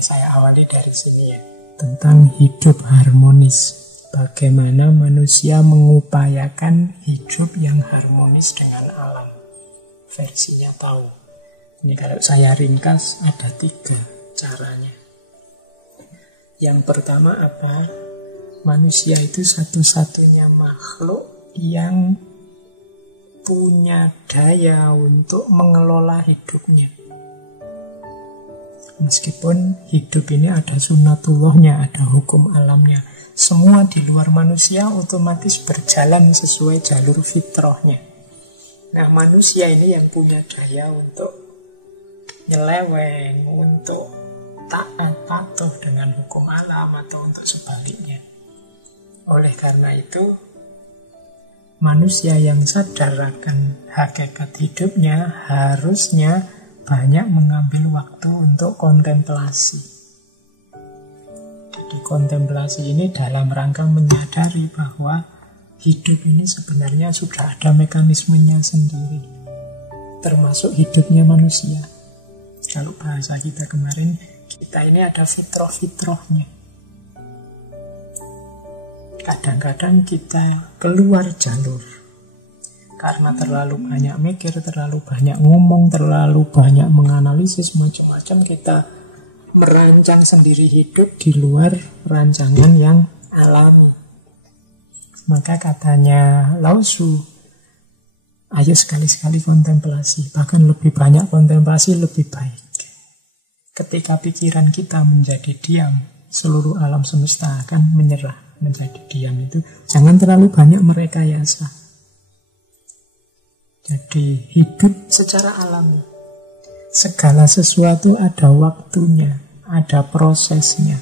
saya awali dari sini ya. Tentang hidup harmonis. Bagaimana manusia mengupayakan hidup yang harmonis dengan alam. Versinya tahu. Ini kalau saya ringkas ada 3 caranya. Yang pertama apa? Manusia itu satu-satunya makhluk yang punya daya untuk mengelola hidupnya. Meskipun hidup ini ada sunnatullahnya, ada hukum alamnya. Semua di luar manusia otomatis berjalan sesuai jalur fitrahnya. Nah, manusia ini yang punya daya untuk nyeleweng, untuk taat patuh dengan hukum alam atau untuk sebaliknya. Oleh karena itu, manusia yang sadar akan hakikat hidupnya harusnya banyak mengambil waktu untuk kontemplasi. Jadi kontemplasi ini dalam rangka menyadari bahwa hidup ini sebenarnya sudah ada mekanismenya sendiri. Termasuk hidupnya manusia. Kalau bahasa kita kemarin, kita ini ada fitrah-fitrahnya. Kadang-kadang kita keluar jalur. Karena terlalu banyak mikir, terlalu banyak ngomong, terlalu banyak menganalisis macam-macam, kita merancang sendiri hidup di luar rancangan yang alami. Maka katanya Lao Tzu, ayo sekali-sekali kontemplasi. Bahkan lebih banyak kontemplasi lebih baik. Ketika pikiran kita menjadi diam, seluruh alam semesta akan menyerah menjadi diam itu. Jangan terlalu banyak merekayasa. Jadi hidup secara alami. Segala sesuatu ada waktunya, ada prosesnya.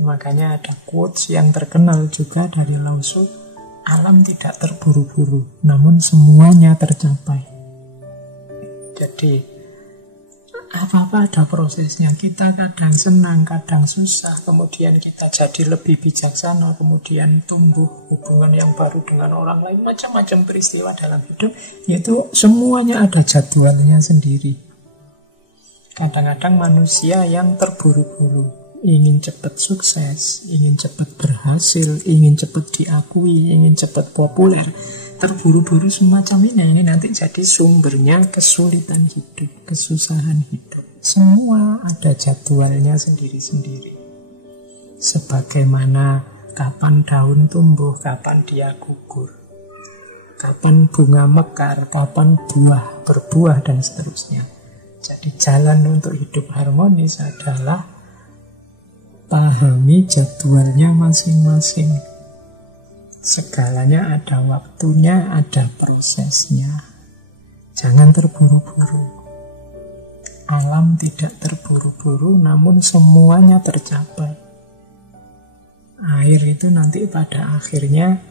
Makanya ada quotes yang terkenal juga dari Lao Tzu, alam tidak terburu-buru, namun semuanya tercapai. Jadi apa-apa ada prosesnya. Kita kadang senang, kadang susah, kemudian kita jadi lebih bijaksana, kemudian tumbuh hubungan yang baru dengan orang lain, macam-macam peristiwa dalam hidup, yaitu semuanya ada jadwalnya sendiri. Kadang-kadang manusia yang terburu-buru, ingin cepat sukses, ingin cepat berhasil, ingin cepat diakui, ingin cepat populer, terburu-buru semacam ini nanti jadi sumbernya kesulitan hidup, kesusahan hidup. Semua ada jadwalnya sendiri-sendiri. Sebagaimana kapan daun tumbuh, kapan dia gugur, kapan bunga mekar, kapan buah berbuah, dan seterusnya. Jadi jalan untuk hidup harmonis adalah pahami jadwalnya masing-masing. Segalanya ada waktunya, ada prosesnya. Jangan terburu-buru. Alam tidak terburu-buru, namun semuanya tercapai. Air itu nanti pada akhirnya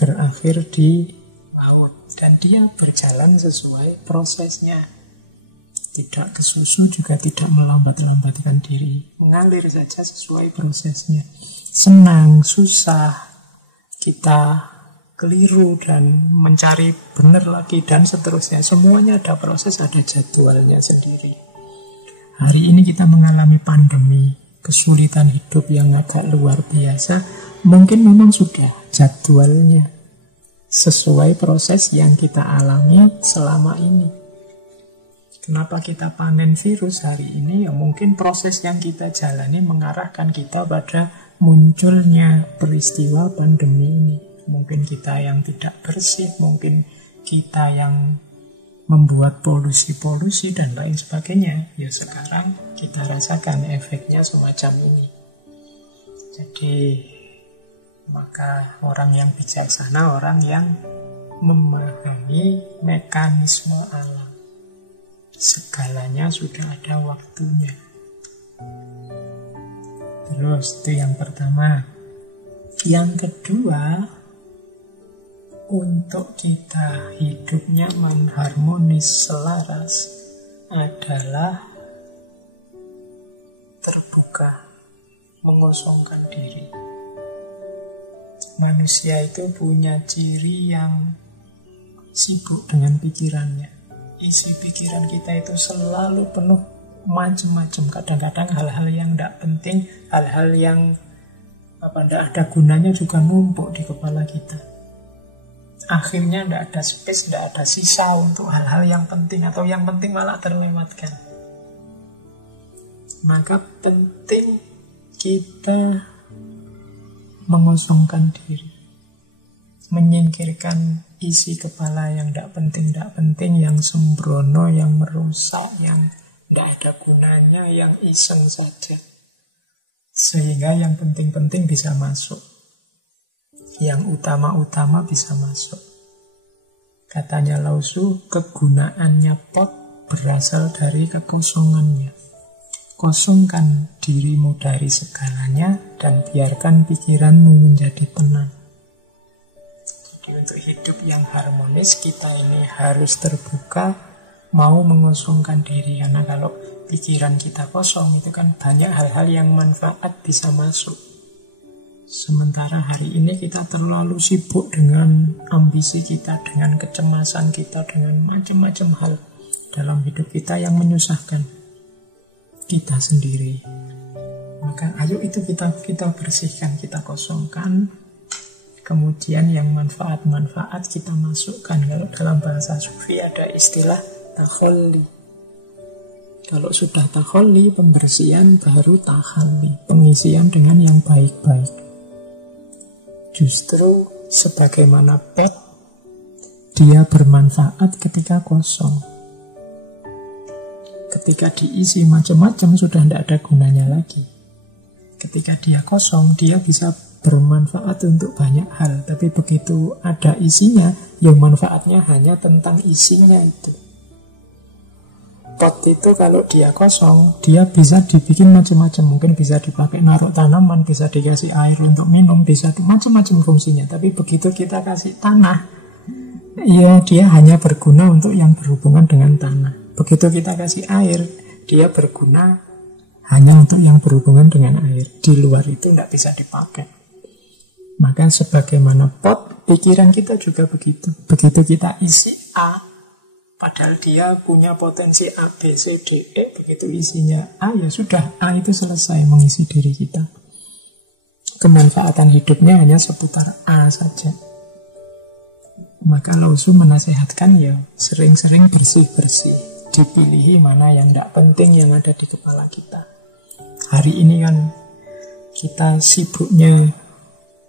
berakhir di laut. Dan dia berjalan sesuai prosesnya. Tidak kesusu, juga tidak melambat-lambatkan diri. Mengalir saja sesuai prosesnya. Senang, susah, kita keliru dan mencari benar lagi dan seterusnya. Semuanya ada proses, ada jadwalnya sendiri. Hari ini kita mengalami pandemi, kesulitan hidup yang agak luar biasa. Mungkin memang sudah jadwalnya sesuai proses yang kita alami selama ini. Kenapa kita panen virus hari ini? Ya mungkin proses yang kita jalani mengarahkan kita pada munculnya peristiwa pandemi ini. Mungkin kita yang tidak bersih, mungkin kita yang membuat polusi-polusi dan lain sebagainya. Ya sekarang kita rasakan efeknya semacam ini. Jadi maka orang yang bijaksana, orang yang memahami mekanisme alam. Segalanya sudah ada waktunya. Terus itu yang pertama. Yang kedua, untuk kita hidup nyaman, harmonis, selaras adalah terbuka, mengosongkan diri. Manusia itu punya ciri yang sibuk dengan pikirannya. Isi pikiran kita itu selalu penuh macam-macam. Kadang-kadang hal-hal yang tidak penting, hal-hal yang tidak ada gunanya juga numpuk di kepala kita. Akhirnya tidak ada space, tidak ada sisa untuk hal-hal yang penting, atau yang penting malah terlewatkan. Maka penting kita mengosongkan diri, menyingkirkan isi kepala yang tidak penting, yang sembrono, yang merusak, yang tidak ada gunanya, yang iseng saja. Sehingga yang penting-penting bisa masuk, yang utama-utama bisa masuk. Katanya Lao Tzu, kegunaannya pot berasal dari kekosongannya. Kosongkan dirimu dari segalanya dan biarkan pikiranmu menjadi tenang. Jadi untuk hidup yang harmonis, kita ini harus terbuka, mau mengosongkan diri. Karena kalau pikiran kita kosong, itu kan banyak hal-hal yang manfaat bisa masuk. Sementara hari ini kita terlalu sibuk dengan ambisi kita, dengan kecemasan kita, dengan macam-macam hal dalam hidup kita yang menyusahkan kita sendiri. Maka ayo itu kita bersihkan, kita kosongkan. Kemudian yang manfaat-manfaat kita masukkan. Kalau dalam bahasa Sufi ada istilah takholli. Kalau sudah takholli, pembersihan, baru takhalli, pengisian dengan yang baik-baik. Justru sebagaimana pot, dia bermanfaat ketika kosong. Ketika diisi macam-macam sudah tidak ada gunanya lagi. Ketika dia kosong, dia bisa bermanfaat untuk banyak hal. Tapi begitu ada isinya, yang manfaatnya hanya tentang isinya itu. Pot itu kalau dia kosong, dia bisa dibikin macam-macam. Mungkin bisa dipakai naruh tanaman, bisa dikasih air untuk minum, bisa macam-macam fungsinya. Tapi begitu kita kasih tanah, ya dia hanya berguna untuk yang berhubungan dengan tanah. Begitu kita kasih air, dia berguna hanya untuk yang berhubungan dengan air. Di luar itu tidak bisa dipakai. Maka sebagaimana pot, pikiran kita juga begitu. Begitu kita isi A, padahal dia punya potensi A, B, C, D, E. Begitu isinya A, ya sudah, A itu selesai mengisi diri kita. Kemanfaatan hidupnya hanya seputar A saja. Maka Lao Tzu menasehatkan ya sering-sering bersih-bersih. Dipilihi mana yang tidak penting yang ada di kepala kita. Hari ini kan kita sibuknya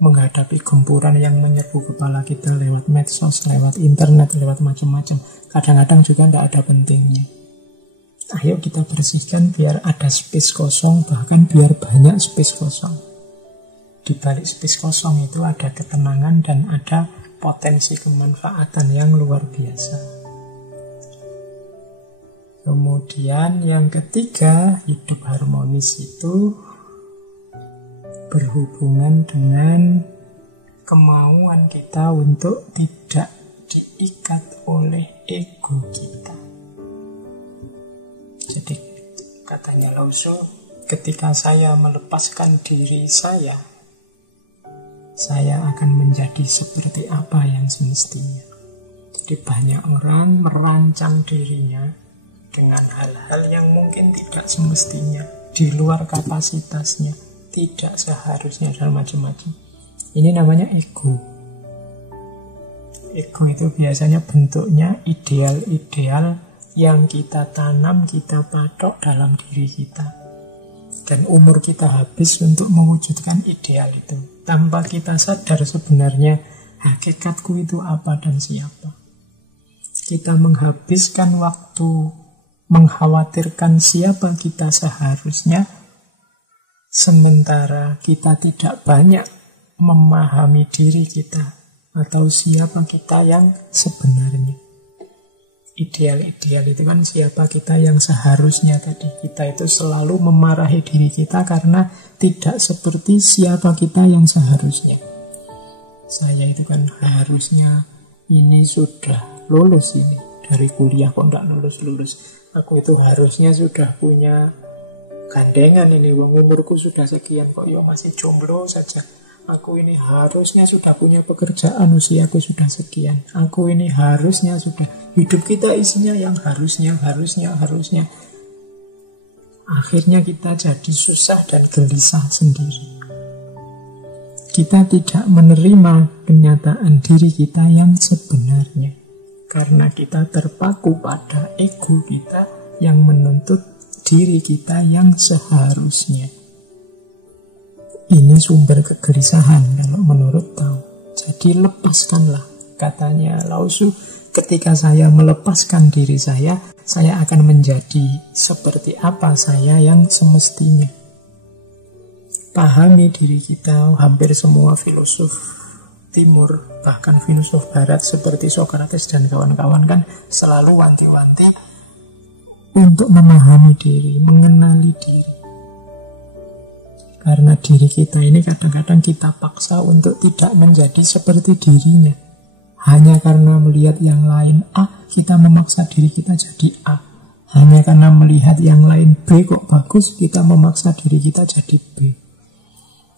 menghadapi gempuran yang menyerbu kepala kita lewat medsos, lewat internet, lewat macam-macam. Kadang-kadang juga tidak ada pentingnya. Ayo kita bersihkan biar ada space kosong, bahkan biar banyak space kosong. Di balik space kosong itu ada ketenangan dan ada potensi kemanfaatan yang luar biasa. Kemudian yang ketiga, hidup harmonis itu berhubungan dengan kemauan kita untuk tidak diikat oleh ego kita. Jadi katanya Lao Tzu, ketika saya melepaskan diri saya akan menjadi seperti apa yang semestinya. Jadi banyak orang merancang dirinya dengan hal-hal yang mungkin tidak semestinya, di luar kapasitasnya, tidak seharusnya, dan macam-macam. Ini namanya ego. Ego itu biasanya bentuknya ideal-ideal yang kita tanam, kita patok dalam diri kita. Dan umur kita habis untuk mewujudkan ideal itu. Tanpa kita sadar sebenarnya hakikatku itu apa dan siapa. Kita menghabiskan waktu mengkhawatirkan siapa kita seharusnya, sementara kita tidak banyak memahami diri kita atau siapa kita yang sebenarnya. Ideal-ideal itu kan siapa kita yang seharusnya tadi. Kita itu selalu memarahi diri kita karena tidak seperti siapa kita yang seharusnya. Saya itu kan harusnya ini sudah lulus ini dari kuliah, kok tidak lulus-lulus. Aku itu harusnya sudah punya gandengan ini, umurku sudah sekian, kok ya masih jomblo saja. Aku ini harusnya sudah punya pekerjaan, usiaku sudah sekian. Aku ini harusnya sudah. Hidup kita isinya yang harusnya. akhirnya kita jadi susah dan gelisah sendiri. Kita tidak menerima kenyataan diri kita yang sebenarnya, karena kita terpaku pada ego kita yang menuntut diri kita yang seharusnya. Ini sumber kegelisahan kalau menurut Tao. Jadi lepaskanlah, katanya Lao Tzu, ketika saya melepaskan diri saya akan menjadi seperti apa saya yang semestinya. Pahami diri kita. Hampir semua filosof timur, bahkan filosof barat seperti Socrates dan kawan-kawan kan selalu wanti-wanti untuk memahami diri, mengenali diri. Karena diri kita ini kadang-kadang kita paksa untuk tidak menjadi seperti dirinya. Hanya karena melihat yang lain A, kita memaksa diri kita jadi A. Hanya karena melihat yang lain B kok bagus, kita memaksa diri kita jadi B.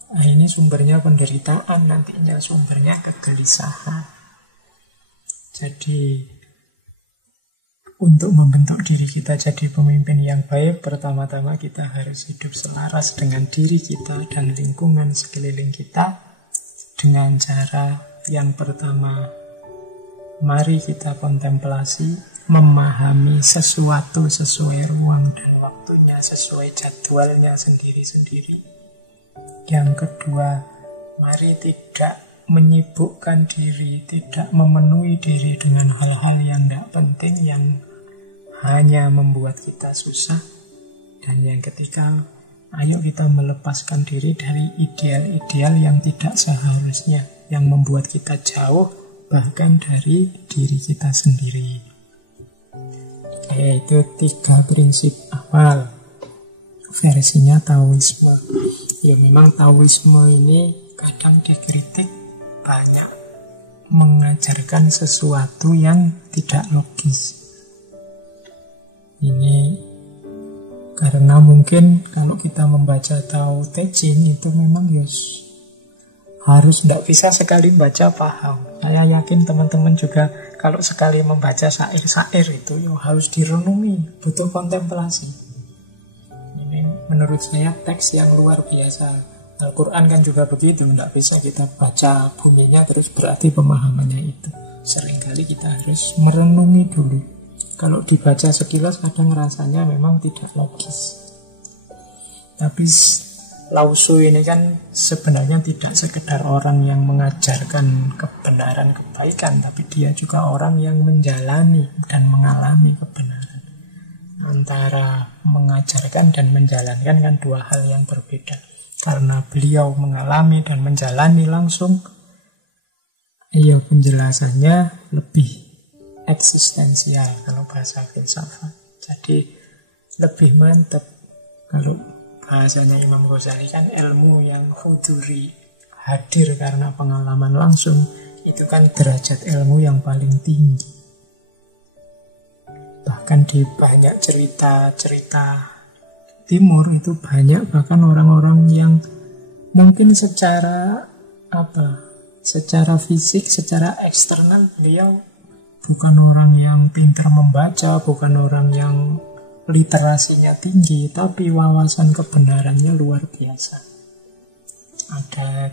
Nah, ini sumbernya penderitaan, nantinya sumbernya kegelisahan. Jadi, untuk membentuk diri kita jadi pemimpin yang baik, pertama-tama kita harus hidup selaras dengan diri kita dan lingkungan sekeliling kita. Dengan cara yang pertama, mari kita kontemplasi, memahami sesuatu sesuai ruang dan waktunya, sesuai jadwalnya sendiri-sendiri. Yang kedua, mari tidak menyibukkan diri, tidak memenuhi diri dengan hal-hal yang tidak penting, yang hanya membuat kita susah. Dan yang ketiga, ayo kita melepaskan diri dari ideal-ideal yang tidak seharusnya, yang membuat kita jauh bahkan dari diri kita sendiri. Itu 3 prinsip awal versinya Taoisme. Ya memang Taoisme ini kadang dikritik, banyak mengajarkan sesuatu yang tidak logis. Ini karena mungkin kalau kita membaca Tao Te Ching itu memang harus tidak bisa sekali baca paham. Saya yakin teman-teman juga kalau sekali membaca syair-syair itu harus direnungi, butuh kontemplasi. Ini menurut saya teks yang luar biasa. Al-Quran kan juga begitu, tidak bisa kita baca bunyinya terus berarti pemahamannya itu. Seringkali kita harus merenungi dulu. Kalau dibaca sekilas kadang rasanya memang tidak logis. Tapi Lao Tzu ini kan sebenarnya tidak sekedar orang yang mengajarkan kebenaran, kebaikan, tapi dia juga orang yang menjalani dan mengalami kebenaran. Antara mengajarkan dan menjalankan kan dua hal yang berbeda. Karena beliau mengalami dan menjalani langsung, penjelasannya lebih eksistensial kalau bahasa filsafat. Jadi lebih mantap. Kalau bahasanya Imam Ghazali kan ilmu yang huduri, hadir karena pengalaman langsung, itu kan derajat ilmu yang paling tinggi. Bahkan di banyak cerita-cerita Timur itu banyak bahkan orang-orang yang mungkin secara fisik, secara eksternal beliau bukan orang yang pintar membaca, bukan orang yang literasinya tinggi, tapi wawasan kebenarannya luar biasa. Ada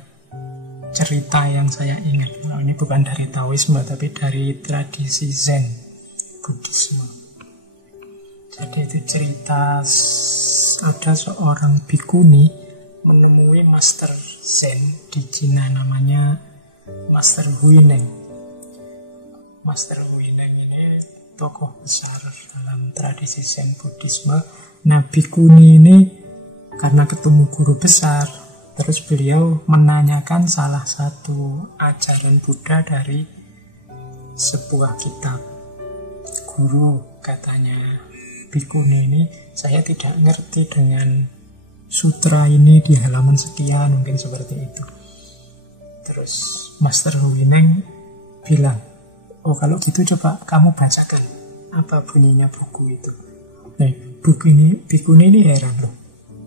cerita yang saya ingat, ini bukan dari Taoisme tapi dari tradisi Zen Buddhisme. Jadi itu cerita ada seorang bhikkhuni menemui Master Zen di Cina, namanya Master Huineng. Master Huineng ini tokoh besar dalam tradisi Zen Buddhisme. Nah, bhikkhuni ini karena ketemu guru besar, terus beliau menanyakan salah satu ajaran Buddha dari sebuah kitab. Guru, katanya bhikkhuni ini, saya tidak ngerti dengan sutra ini di halaman sekian, mungkin seperti itu. Terus Master Huineng bilang, oh kalau gitu coba kamu bacakan apa bunyinya buku itu. Nah, bhikkhuni ini heran loh,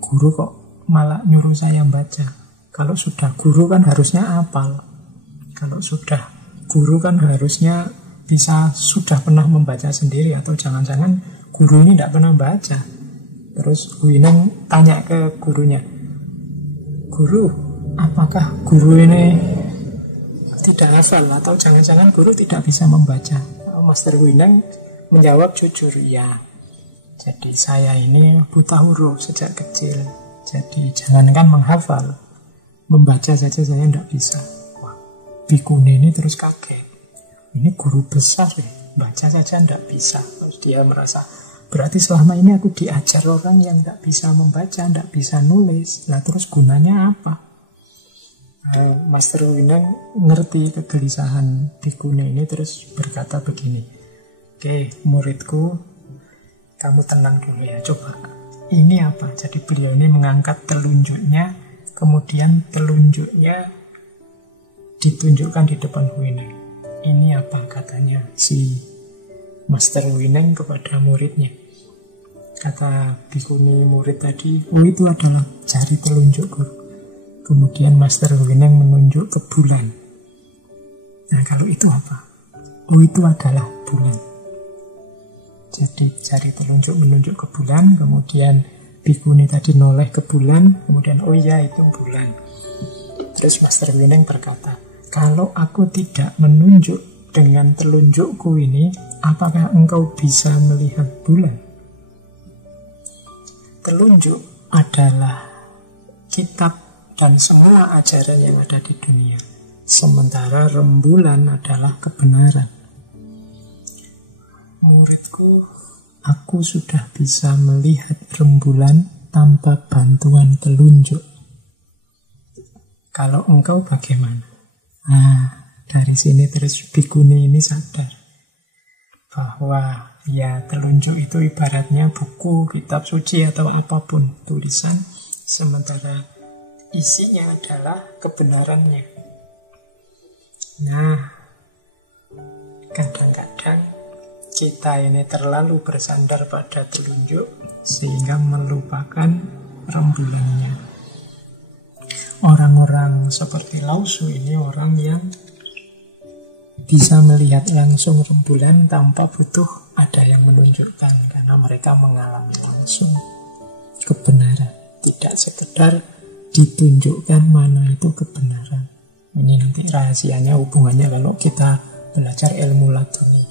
guru kok malah nyuruh saya baca. Kalau sudah guru kan harusnya hafal. Kalau sudah guru kan harusnya sudah pernah membaca sendiri, atau jangan-jangan guru ini tidak pernah baca. Terus Huineng tanya ke gurunya, "Guru, apakah guru ini tidak hafal atau jangan-jangan guru tidak bisa membaca?" Master Huineng menjawab jujur, "Ya, jadi saya ini buta huruf sejak kecil. Jadi jangankan menghafal, membaca saja saya tidak bisa." Wah, bikuni ini terus kaget. Ini guru besar ya, baca saja tidak bisa. Terus dia merasa, berarti selama ini aku diajar orang yang tidak bisa membaca, tidak bisa nulis. Nah terus gunanya apa? Master Huineng ngerti kegelisahan bikuni ini, terus berkata begini, "Oke, muridku, kamu tenang dulu ya, coba. Ini apa?" Jadi beliau ini mengangkat telunjuknya, kemudian telunjuknya ditunjukkan di depan Huineng. "Ini apa?" katanya si Master Huineng kepada muridnya. Kata bikuni murid tadi, "Oh, itu adalah jari telunjuk guru." Kemudian Master Huineng menunjuk ke bulan. Nah, kalau itu apa? "Oh, itu adalah bulan." Jadi jari telunjuk menunjuk ke bulan, kemudian bikuni tadi noleh ke bulan, kemudian "Oh iya, itu bulan." Terus Master Huineng berkata, "Kalau aku tidak menunjuk dengan telunjukku ini, apakah engkau bisa melihat bulan?" Telunjuk adalah kitab dan semua ajaran yang ada di dunia. Sementara rembulan adalah kebenaran. "Muridku, aku sudah bisa melihat rembulan tanpa bantuan telunjuk. Kalau engkau bagaimana?" Nah, dari sini terus bikuni ini sadar bahwa ya telunjuk itu ibaratnya buku, kitab suci atau apapun tulisan, sementara isinya adalah kebenarannya. Nah, kadang-kadang kita ini terlalu bersandar pada telunjuk sehingga melupakan rembulannya. Orang-orang seperti Lao Tzu ini orang yang bisa melihat langsung rembulan tanpa butuh ada yang menunjukkan, karena mereka mengalami langsung kebenaran, tidak sekedar ditunjukkan mana itu kebenaran. Ini nanti rahasianya, hubungannya kalau kita belajar ilmu laduni.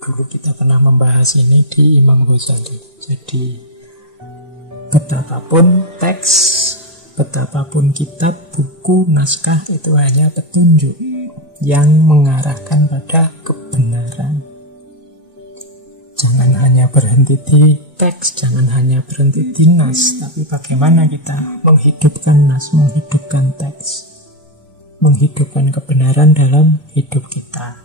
Dulu kita pernah membahas ini di Imam Ghazali. Jadi betapapun teks, betapapun kitab, buku, naskah itu hanya petunjuk yang mengarahkan pada kebenaran. Jangan hanya berhenti di teks, jangan hanya berhenti di nas, tapi bagaimana kita menghidupkan nas, menghidupkan teks, menghidupkan kebenaran dalam hidup kita.